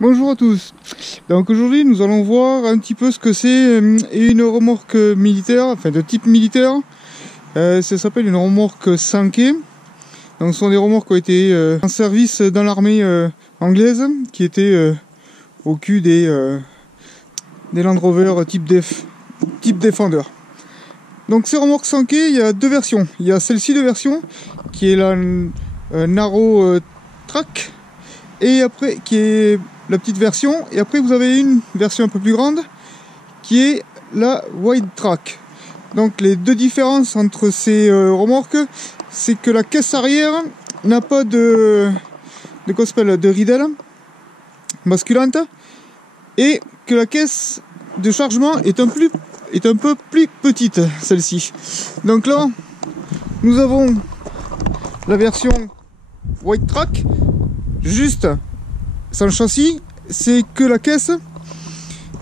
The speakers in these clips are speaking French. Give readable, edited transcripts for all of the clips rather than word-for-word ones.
Bonjour à tous. Donc aujourd'hui nous allons voir un petit peu ce que c'est une remorque militaire, enfin de type militaire. Ça s'appelle une remorque 100 quais. Donc ce sont des remorques qui ont été en service dans l'armée anglaise, qui étaient au cul des Land Rover type Defender. Donc ces remorques 100 quais, il y a deux versions. Il y a celle-ci de version qui est la Narrow Track, et après qui est la petite version, et après vous avez une version un peu plus grande qui est la Wide Track. Donc les deux différences entre ces remorques, c'est que la caisse arrière n'a pas de ridelle basculante, et que la caisse de chargement est un peu plus petite, celle-ci. Donc là nous avons la version Wide Track, juste sans châssis, c'est que la caisse.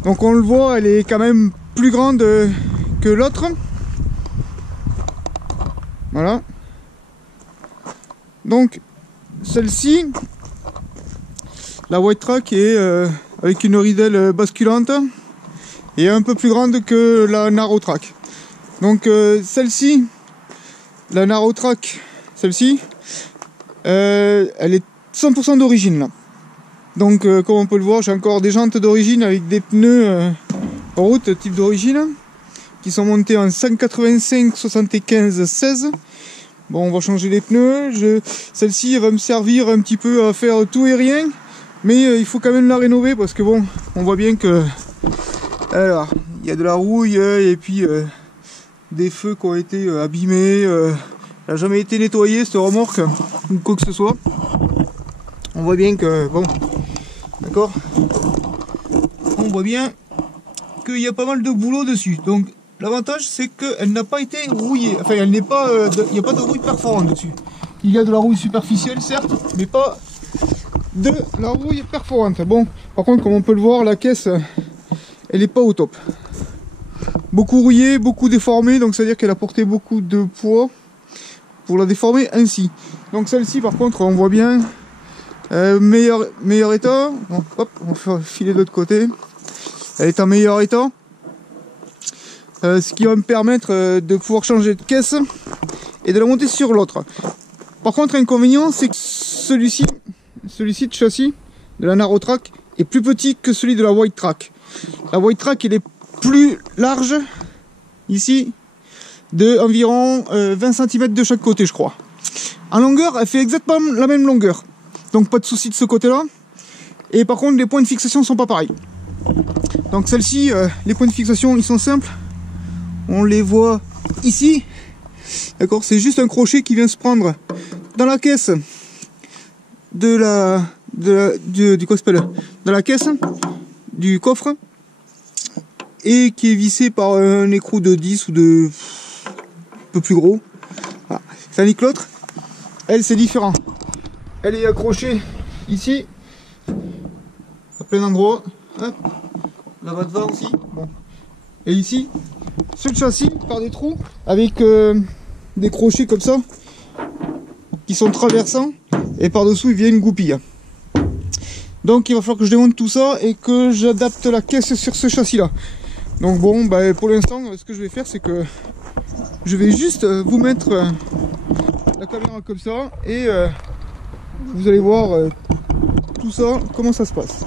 Donc on le voit, elle est quand même plus grande que l'autre. Voilà. Donc celle-ci, la Wide Track, est avec une ridelle basculante et un peu plus grande que la Narrow Track. Donc celle-ci, la Narrow Track, celle-ci, elle est 100% d'origine là. Donc comme on peut le voir, j'ai encore des jantes d'origine avec des pneus route type d'origine qui sont montés en 185 75 16. Bon, on va changer les pneus. Celle-ci va me servir un petit peu à faire tout et rien, mais il faut quand même la rénover parce que bon, on voit bien que alors il y a de la rouille et puis des feux qui ont été abîmés. Elle n'a jamais été nettoyée cette remorque ou quoi que ce soit. On voit bien que bon, d'accord, on voit bien qu'il y a pas mal de boulot dessus. Donc l'avantage c'est qu'elle n'a pas été rouillée, enfin elle n'est pas, il n'y a pas de rouille perforante dessus. Il y a de la rouille superficielle certes, mais pas de la rouille perforante. Bon, par contre comme on peut le voir, la caisse elle n'est pas au top. Beaucoup rouillée, beaucoup déformée, donc c'est à dire qu'elle a porté beaucoup de poids pour la déformer ainsi. Donc celle-ci par contre on voit bien meilleur état. Bon, hop, on va filer de l'autre côté. Elle est en meilleur état, ce qui va me permettre de pouvoir changer de caisse et de la monter sur l'autre. Par contre, l'inconvénient c'est que celui-ci de châssis de la Narrow Track est plus petit que celui de la Wide Track. La Wide Track elle est plus large ici, de environ 20 cm de chaque côté je crois. En longueur elle fait exactement la même longueur, donc pas de souci de ce côté là. Et par contre les points de fixation sont pas pareils. Donc celle-ci, les points de fixation ils sont simples, on les voit ici, d'accord, c'est juste un crochet qui vient se prendre dans la caisse de la caisse du coffre, et qui est vissé par un écrou de 10 ou de un peu plus gros. Voilà. Tandis que l'autre, elle c'est différent, elle est accrochée ici à plein d'endroits. Hop. Là-bas devant aussi. Bon. Et ici, sur le châssis, par des trous, avec des crochets comme ça, qui sont traversants, et par-dessous il vient une goupille. Donc il va falloir que je démonte tout ça et que j'adapte la caisse sur ce châssis-là. Donc bon, bah, pour l'instant, ce que je vais faire, c'est que je vais juste vous mettre la caméra comme ça, et vous allez voir tout ça, comment ça se passe.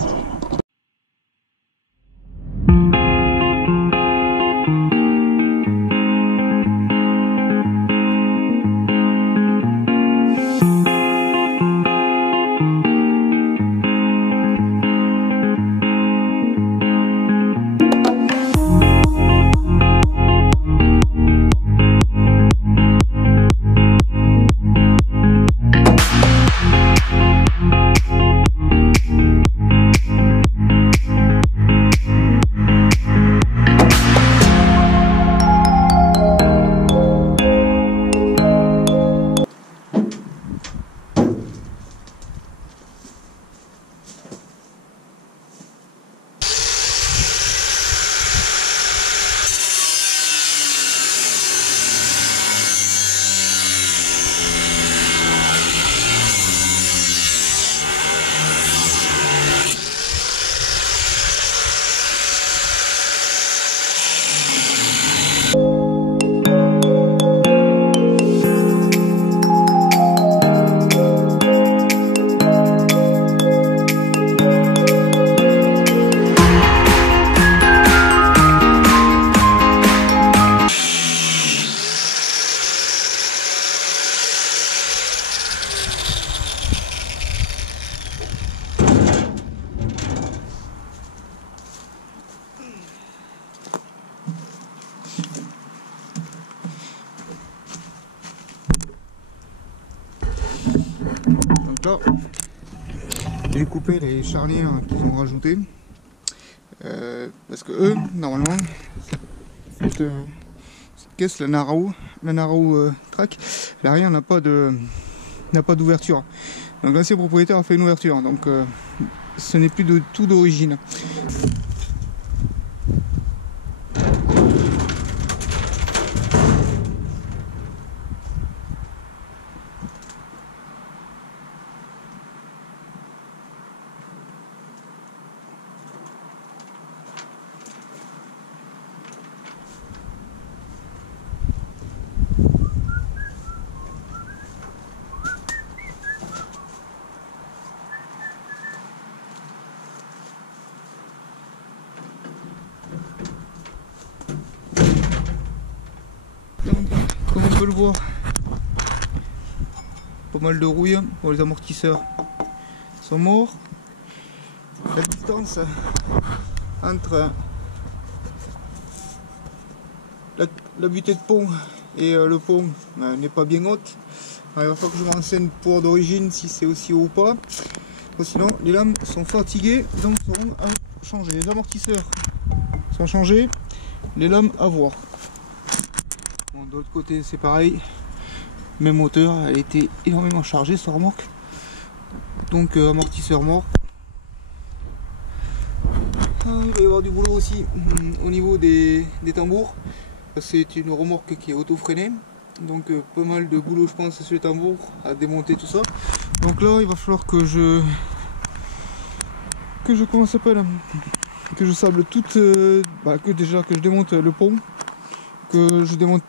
là, j'ai coupé les charnières qu'ils ont rajoutées. Parce que eux, normalement, cette caisse, la Narrow Track, l'arrière n'a pas d'ouverture. Donc l'ancien propriétaire a fait une ouverture, donc ce n'est plus de tout d'origine. Comme on peut le voir, pas mal de rouille. Bon, les amortisseurs sont morts. La distance entre la butée de pont et le pont n'est pas bien haute. Alors, il va falloir que je me renseigne pour d'origine si c'est aussi haut ou pas. Ou sinon, les lames sont fatiguées, donc seront à changer. Les amortisseurs sont changés, les lames à voir. Bon, de l'autre côté, c'est pareil. Même moteur, elle était énormément chargée, cette remorque. Donc, amortisseur mort. Il va y avoir du boulot aussi au niveau des tambours. C'est une remorque qui est auto-freinée. Donc, pas mal de boulot, je pense, sur les tambours, à démonter tout ça. Donc là, il va falloir que je comment ça s'appelle, que je sable toute, que je démonte le pont, que je démonte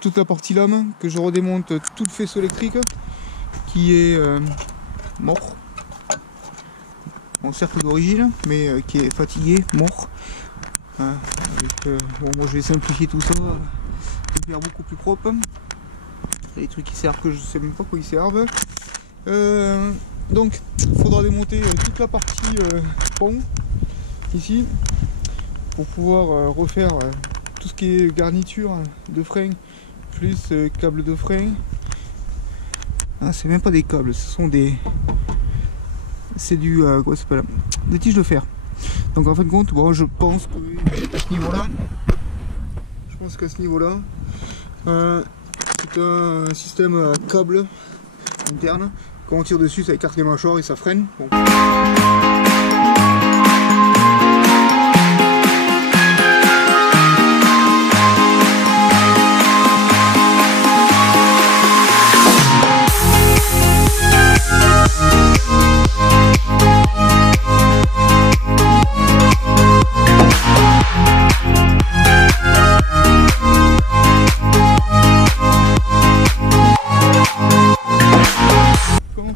toute la partie lame, que je redémonte tout le faisceau électrique qui est mort, bon certes d'origine, mais qui est fatigué, mort. Bon, moi je vais simplifier tout ça, faire beaucoup plus propre. Il y a des trucs qui servent que je sais même pas quoi ils servent. Donc il faudra démonter toute la partie pont ici pour pouvoir refaire tout ce qui est garniture de frein plus câble de frein. Ah, c'est même pas des câbles, ce sont des quoi ça s'appelle, des tiges de fer. Donc en fin de compte, bon, je pense qu'à ce niveau-là, c'est un système à câble interne. Quand on tire dessus, ça écarte les mâchoires et ça freine. Bon.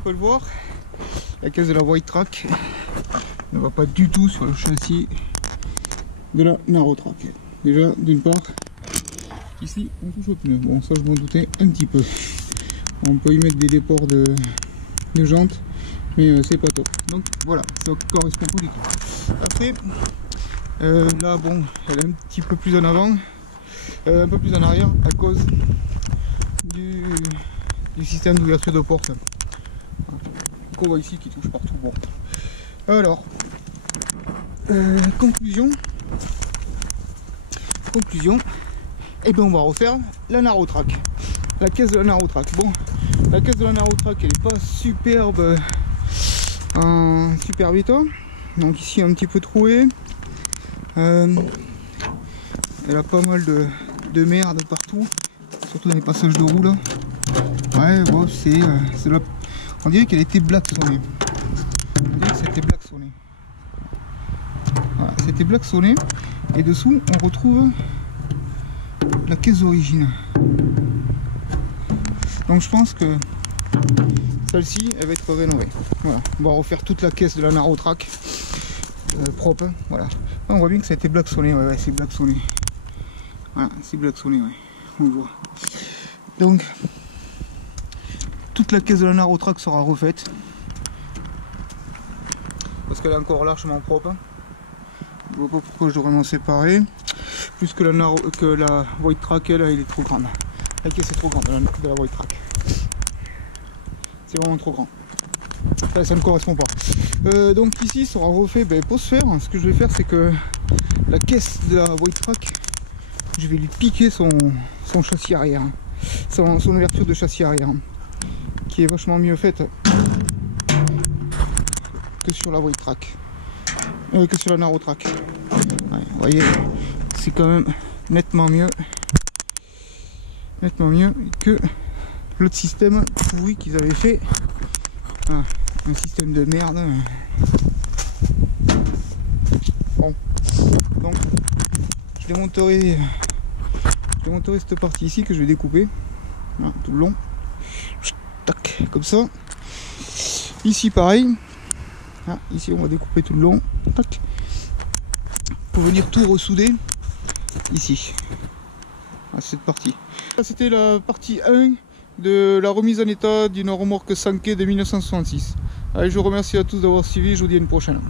Le voir, la caisse de la White Track ne va pas du tout sur le châssis de la Narrow Track. Déjà d'une part, ici on touche au pneu, bon ça je m'en doutais un petit peu. On peut y mettre des déports de jantes, mais c'est pas top. Donc voilà, ça correspond pas du tout. Après, là bon, elle est un petit peu plus en avant, un peu plus en arrière à cause du système d'ouverture de porte. Qu'on voit ici qui touche partout. Bon, alors conclusion, et bien on va refaire la Narrow Track, la caisse de la Narrow Track. Bon, la caisse de la Narrow Track elle est pas superbe en super état, donc ici un petit peu trouée, elle a pas mal de merde partout, surtout dans les passages de roue là. Ouais, bon, c'est la... On dirait qu'elle était blacksonnée. On dirait que c'était blacksonné. Voilà, c'était blacksonné. Et dessous, on retrouve la caisse d'origine. Donc je pense que celle-ci, elle va être rénovée. Voilà. On va refaire toute la caisse de la Narrow Track propre. Voilà. On voit bien que ça a été blacksonné. Ouais, c'est blacksonné. Voilà, c'est blacksonné, ouais. On le voit. Donc toute la caisse de la Narrow Track sera refaite parce qu'elle est encore largement propre. Je ne vois pas pourquoi je devrais m'en séparer, plus que la White Track elle est trop grande. La caisse est trop grande de la White Track, c'est vraiment trop grand. Enfin, ça ne correspond pas. Donc ici sera refait pour ce faire. Ce que je vais faire, c'est que la caisse de la White Track, je vais lui piquer son châssis arrière, son ouverture de châssis arrière, qui est vachement mieux faite que sur la White Track, que sur la Narrow Track. Ouais, vous voyez, c'est quand même nettement mieux que l'autre système pourri qu'ils avaient fait. Ah, un système de merde. Bon, donc je démonterai cette partie ici que je vais découper, voilà, tout le long, tac, comme ça. Ici pareil, ah, ici on va découper tout le long, tac, pour venir tout ressouder ici, à cette partie. C'était la partie 1 de la remise en état d'une remorque Sankey de 1966. Allez, je vous remercie à tous d'avoir suivi, je vous dis à une prochaine.